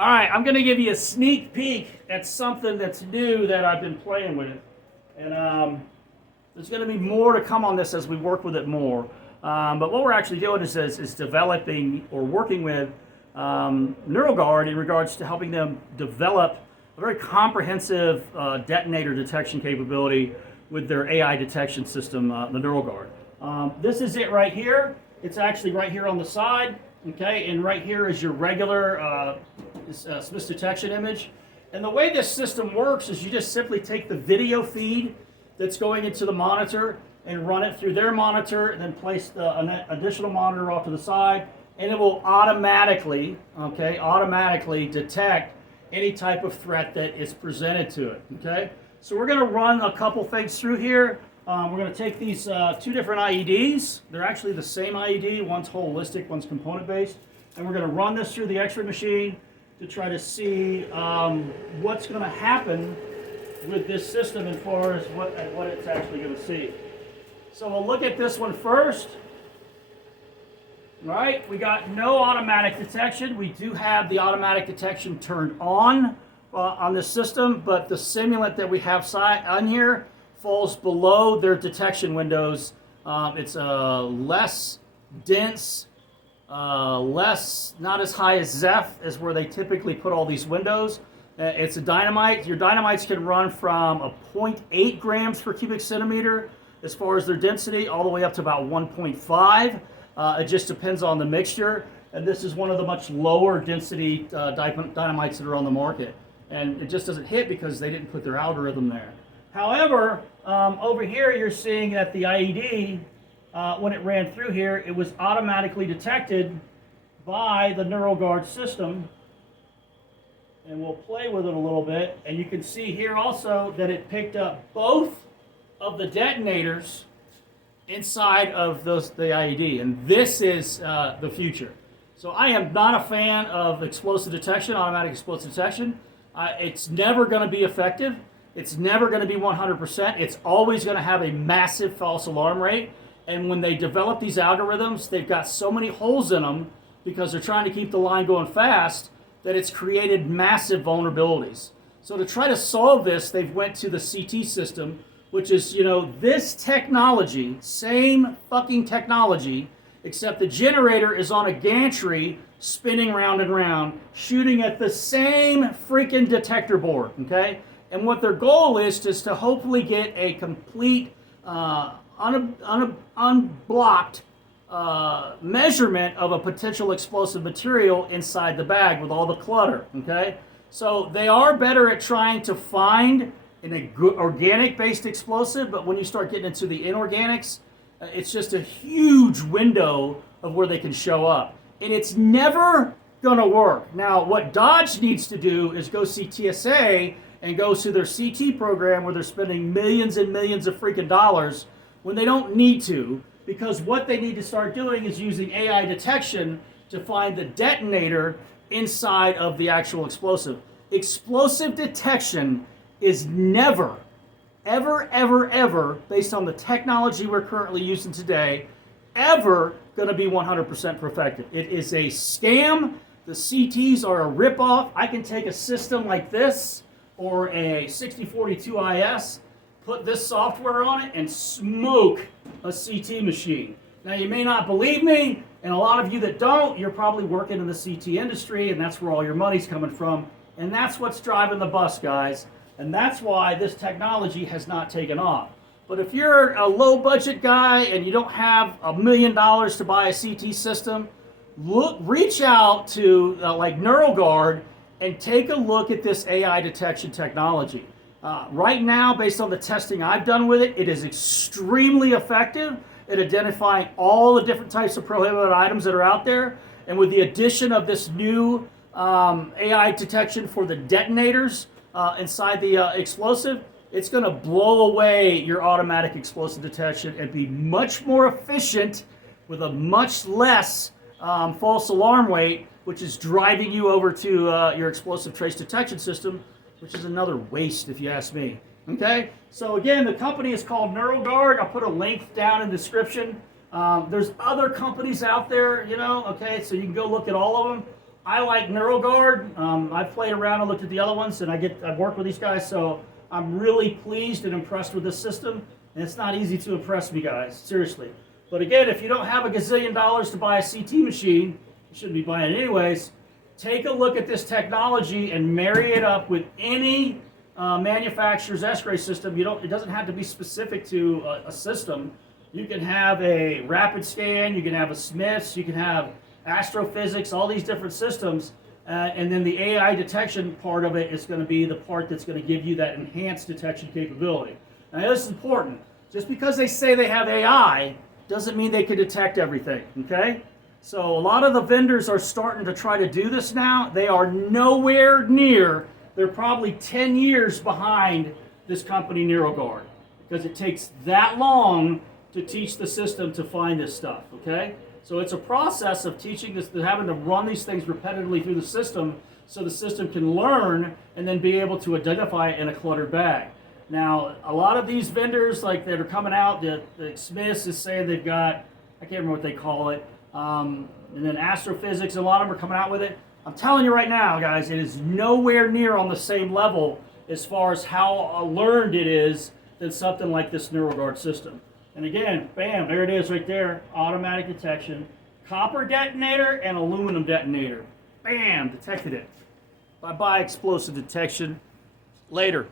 All right, I'm going to give you a sneak peek at something that's new that I've been playing with. And there's going to be more to come on this as we work with it more. But what we're actually doing is developing or working with NeuroGuard in regards to helping them develop a very comprehensive detonator detection capability with their AI detection system, the NeuroGuard. This is it right here. It's actually right here on the side. Okay, and right here is your regular Smith's detection image. And the way this system works is you just simply take the video feed that's going into the monitor and run it through their monitor and then place the additional monitor off to the side, and it will automatically detect any type of threat that is presented to it. Okay, so we're going to run a couple things through here. We're going to take these two different IEDs. They're actually the same IED. One's holistic, one's component-based. And we're going to run this through the X-ray machine to try to see what's going to happen with this system as far as what it's actually going to see. So we'll look at this one first. All right, we got no automatic detection. We do have the automatic detection turned on this system, but the simulant that we have on here falls below their detection windows. It's less dense, not as high as Zeph as where they typically put all these windows. It's a dynamite. Your dynamites can run from a 0.8 grams per cubic centimeter as far as their density, all the way up to about 1.5. It just depends on the mixture. And this is one of the much lower density dynamites that are on the market. And it just doesn't hit because they didn't put their algorithm there. However, over here you're seeing that the IED, when it ran through here, it was automatically detected by the NeuroGuard system. And we'll play with it a little bit. And you can see here also that it picked up both of the detonators inside of the IED. And this is the future. So I am not a fan of explosive detection, automatic explosive detection. It's never going to be effective. It's never going to be 100%. It's always going to have a massive false alarm rate. And when they develop these algorithms, they've got so many holes in them because they're trying to keep the line going fast that it's created massive vulnerabilities. So to try to solve this, they've went to the CT system, which is, this technology, same fucking technology, except the generator is on a gantry spinning round and round, shooting at the same freaking detector board, okay? And what their goal is to hopefully get a complete, unblocked measurement of a potential explosive material inside the bag with all the clutter, okay? So they are better at trying to find an organic-based explosive, but when you start getting into the inorganics, it's just a huge window of where they can show up. And it's never going to work. Now, what Dodge needs to do is go see TSA and goes to their CT program where they're spending millions and millions of freaking dollars when they don't need to, because what they need to start doing is using AI detection to find the detonator inside of the actual explosive. Explosive detection is never, ever, based on the technology we're currently using today, ever going to be 100% effective. It is a scam. The CTs are a ripoff. I can take a system like this or a 6042 IS, put this software on it, and smoke a CT machine. Now, you may not believe me, and a lot of you that don't, you're probably working in the CT industry, and that's where all your money's coming from. And that's what's driving the bus, guys. And that's why this technology has not taken off. But if you're a low-budget guy and you don't have $1 million to buy a CT system, reach out to like NeuroGuard and take a look at this AI detection technology. Right now, based on the testing I've done with it, it is extremely effective at identifying all the different types of prohibited items that are out there. And with the addition of this new AI detection for the detonators inside the explosive, it's going to blow away your automatic explosive detection and be much more efficient with a much less false alarm rate, which is driving you over to your explosive trace detection system, which is another waste if you ask me. Okay, so again, the company is called NeuroGuard. I'll put a link down in the description. There's other companies out there, okay, so you can go look at all of them. I like NeuroGuard. I've played around and looked at the other ones, and I've worked with these guys, so I'm really pleased and impressed with this system. And it's not easy to impress me, guys, seriously. But again, if you don't have a gazillion dollars to buy a CT machine, you shouldn't be buying it anyways. Take a look at this technology and marry it up with any manufacturer's X-ray system. It doesn't have to be specific to a system. You can have a rapid scan, you can have a Smiths, you can have astrophysics, all these different systems, and then the AI detection part of it is going to be the part that's going to give you that enhanced detection capability. Now this is important. Just because they say they have AI doesn't mean they can detect everything, okay? So a lot of the vendors are starting to try to do this now. They are nowhere near, they're probably 10 years behind this company NeuroGuard, because it takes that long to teach the system to find this stuff, okay? So it's a process of teaching this, having to run these things repetitively through the system so the system can learn and then be able to identify it in a cluttered bag. Now, a lot of these vendors like that are coming out, the Smiths is saying they've got, I can't remember what they call it, and then astrophysics, a lot of them are coming out with it. I'm telling you right now, guys, it is nowhere near on the same level as far as how learned it is than something like this NeuroGuard system. And again, bam, there it is right there, automatic detection, copper detonator and aluminum detonator. Bam, detected it. Bye-bye explosive detection. Later.